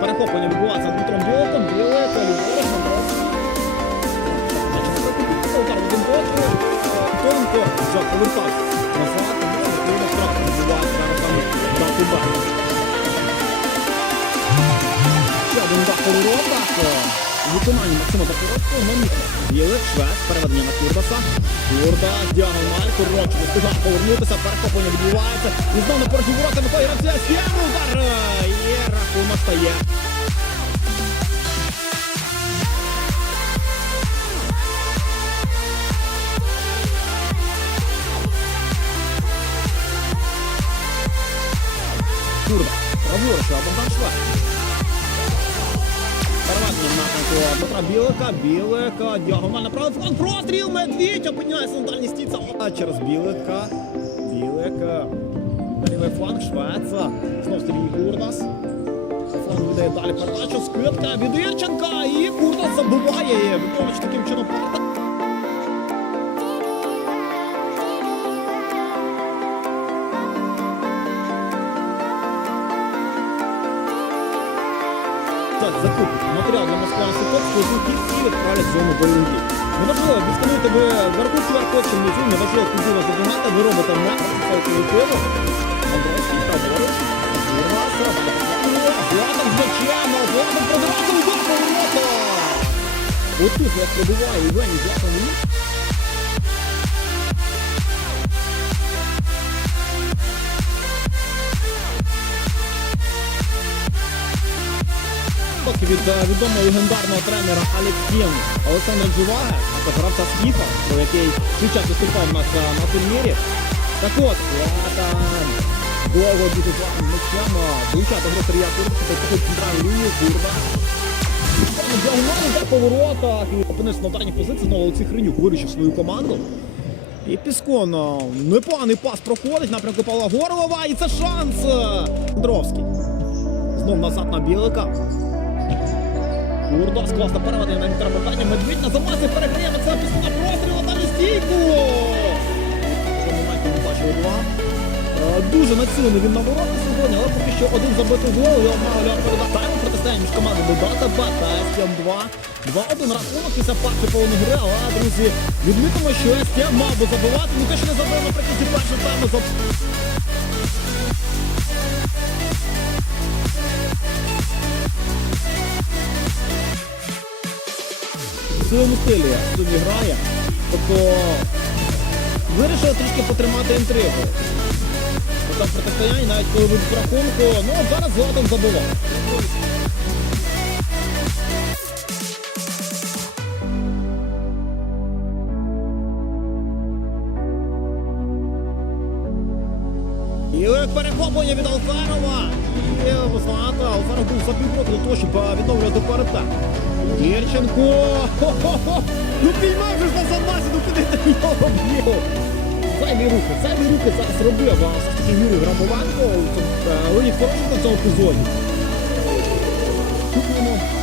Перехоплення відбувається Дмитром Білов. У виконанні Максима Покоровського на місце. Білик, швед, переведення на Курдаса. Курдас, діагональ, коротше, не встигає повернутися, перехоплення відбувається. І знову на ворота виходить гравця. Сєм удар! І рахунок стає. Курда. Праворуч, а Богдан Швед. Переведення напрямку Петра Білика, Білика, діагональ правий фланг, простріл, Медвідь, опиняється на дальній стійці. А через Білика, на лівий фланг, Швеця. знов Сергій Курдас. Фланг віддає далі передачу, скидка від Ірченка, і Курдас забиває, виконуючи таким Так, закуп матеріал для Москва Сокольського тут і відправлять в зону бойових дій. Неважливо, відскануйте ви вверху QR-код чи неважливо, куди вас задонати, ви робите на це колективу. Андрейський праворуч, Бургаса, Златан з м'ячем, а Златан пробивається удар! Отут вас пробиває Євгеній Златан Ілліч. Поки від е, відомого легендарного тренера Алексєм Олександра Джувага, також гравця Скіфа, про який свій час виступав у нас е, на турнірі. Так от, Латан довго дуже класним мечем, вивчати гру Сергія Курбаса, та також центральну лінію, Курба. Діагонально за поворотах і опинився на ударній позиції, знову Олексій Хренюк вирішив свою команду. І Піскон, е, непоганий пас проходить напрямку Павла Горлова, і це шанс! е, Андровський. Знов назад на Білика. Курдос класно переведення на Богданя. Медвідь на замасі переграє це після прострілу далі стійку. Е, Дуже націлений він на ворота сьогодні, але поки що один забитий гол. Його мало Леон передав тайму протистояння між командами Додата Б та СТМ 2. 2-1 рахунок після першої половини гри, але, друзі, відмітимо, що СТМ мав би забивати. Ну те, що не забив наприкінці першого тайму за своєму стилі сьогодні грає. Тобто вирішив трішки потримати інтригу. Там протистояння, навіть коли ви в рахунку, ну зараз Златан забував. І перехоплення від Алферова. І ви знаєте, Алферов був за півроку до того, щоб е, відновлювати перетак. Єрченко! Ну піймав же ж на замасі, ну куди ти його б'єв? Зайві руки, зайві руки зараз робив а все ж таки Юрій Грабовенко, це е, Леонід Порошенко в цьому епізоді.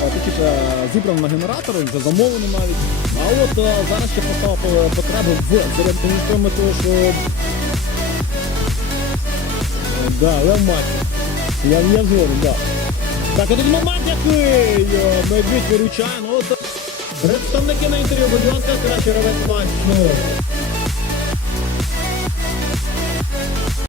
Е, точніше е, зібрано на генератори, вже замовлено навіть. А от е, зараз ще постала е, потреба в зарядному інструменту, того, що Да, Лев Матч. Я, я згоден, да. Так, один момент який е, медвідь виручає, ну от представники на інтерв'ю, будь ласка, краще ревець матч. Ну.